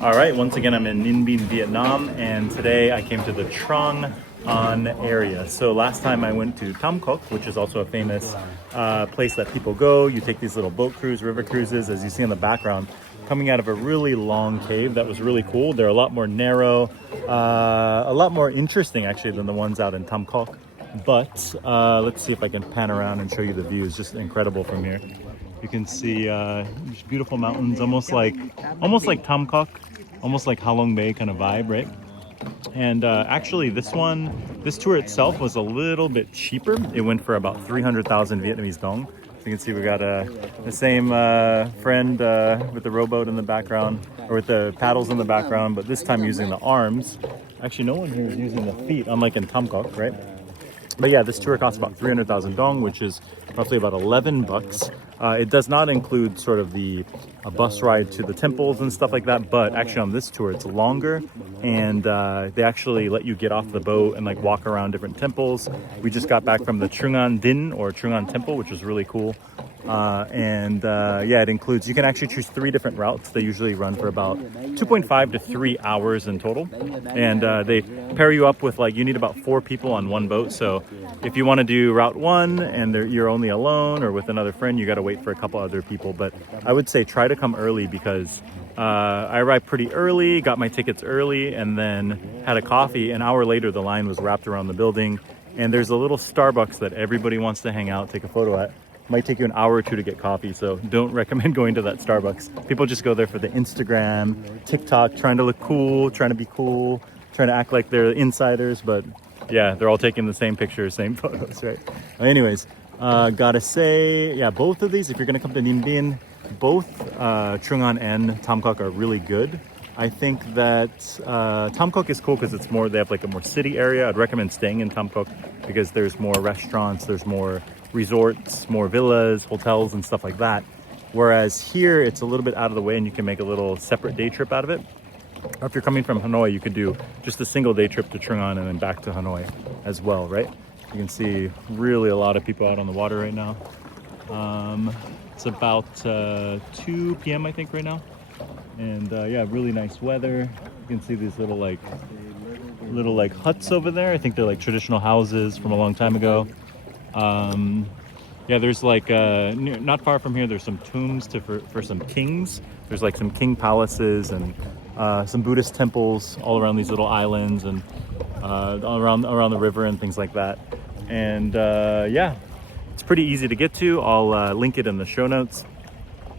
All right, once again, I'm in Ninh Binh, Vietnam, and today I came to the Trang An area. So last time I went to Tam Coc, which is also a famous place that people go. You take these little boat cruise, river cruises, as you see in the background, coming out of a really long cave that was really cool. They're a lot more narrow, a lot more interesting actually than the ones out in Tam Coc. But let's see if I can pan around and show you the view. It's just incredible from here. You can see these beautiful mountains, almost like Tam Coc, almost like Halong Bay kind of vibe, right? And actually, this tour itself was a little bit cheaper. It went for about 300,000 Vietnamese dong. So you can see we got the same friend with the rowboat in the background, or with the paddles in the background, but this time using the arms. Actually, no one here is using the feet, unlike in Tam Coc, right? But yeah, this tour costs about 300,000 dong, which is roughly about 11 bucks. It does not include sort of a bus ride to the temples and stuff like that, but actually on this tour it's longer, and they actually let you get off the boat and like walk around different temples. We just got back from the Trung An Din, or Trung An Temple, which was really cool. Yeah, it includes, you can actually choose 3 different routes. They usually run for about 2.5 to 3 hours in total, and they pair you up with, like, you need about 4 people on one boat. So if you want to do route 1 and you're only alone or with another friend, you got to wait for a couple other people. But I would say try to come early, because I arrived pretty early, got my tickets early, and then had a coffee. An hour later the line was wrapped around the building, and there's a little Starbucks that everybody wants to hang out, take a photo at. Might take you an hour or 2 to get coffee, so don't recommend going to that Starbucks. People just go there for the Instagram, TikTok, trying to look cool, trying to be cool, trying to act like they're insiders, but yeah, they're all taking the same pictures, same photos, right? Anyways, gotta say, yeah, both of these, if you're gonna come to Ninh Binh, both Trung An and Tam Coc are really good. I think that Tam Coc is cool because it's more, they have like a more city area. I'd recommend staying in Tam Coc because there's more restaurants, there's more resorts, more villas, hotels, and stuff like that. Whereas here, it's a little bit out of the way and you can make a little separate day trip out of it. Or if you're coming from Hanoi, you could do just a single day trip to Trung An and then back to Hanoi as well, right? You can see really a lot of people out on the water right now. It's about 2 p.m. I think right now. And yeah, really nice weather. You can see these little huts over there. I think they're like traditional houses from a long time ago. Yeah, there's like not far from here, there's some tombs for some kings. There's like some king palaces and some Buddhist temples all around these little islands, and around the river and things like that. And yeah, it's pretty easy to get to. I'll link it in the show notes.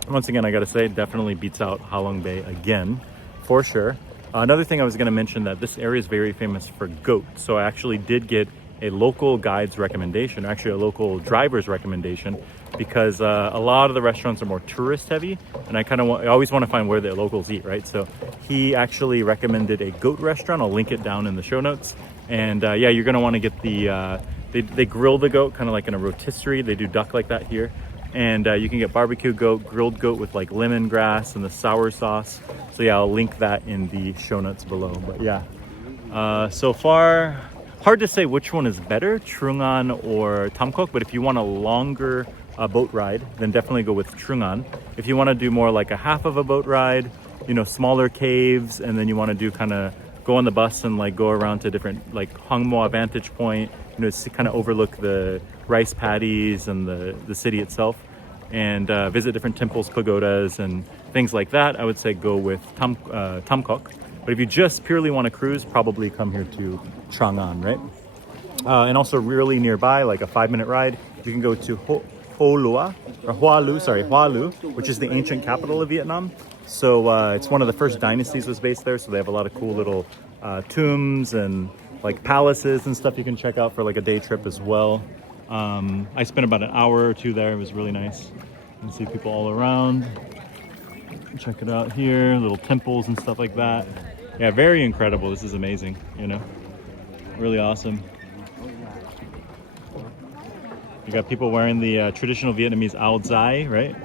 Once again, I gotta say, it definitely beats out Halong Bay again, for sure. Another thing I was gonna mention, that this area is very famous for goat. So I actually did get a local guide's recommendation, actually a local driver's recommendation, because a lot of the restaurants are more tourist heavy, and I always want to find where the locals eat, right? So he actually recommended a goat restaurant. I'll link it down in the show notes. And yeah, you're gonna want to get they grill the goat kind of like in a rotisserie. They do duck like that here. And you can get barbecue goat, grilled goat with like lemongrass and the sour sauce. So yeah, I'll link that in the show notes below. But yeah, so far, hard to say which one is better, Trung An or Tam Coc. But if you want a longer boat ride, then definitely go with Trung An. If you want to do more like a half of a boat ride, you know, smaller caves, and then you want to do kind of go on the bus and like go around to different like Hang Mo vantage point, you know, to kind of overlook the rice paddies and the city itself, and visit different temples, pagodas, and things like that, I would say go with Tam Coc. But if you just purely want to cruise, probably come here to Trang An, right? And also really nearby, like a 5-minute ride, you can go to Hoa Lu, which is the ancient capital of Vietnam. So it's one of the first dynasties was based there. So they have a lot of cool little tombs and like palaces and stuff you can check out for like a day trip as well. I spent about an hour or 2 there. It was really nice. You can see people all around. Check it out here, little temples and stuff like that. Yeah, very incredible. This is amazing, you know, really awesome. You got people wearing the traditional Vietnamese áo dài, right?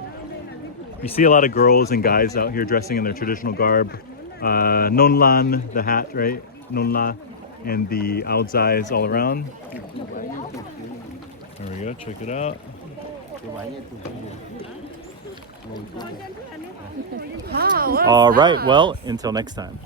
You see a lot of girls and guys out here dressing in their traditional garb. Non lan, the hat, right? Non la, and the áo dài all around. There we go, check it out. Wow, All right, well, until next time.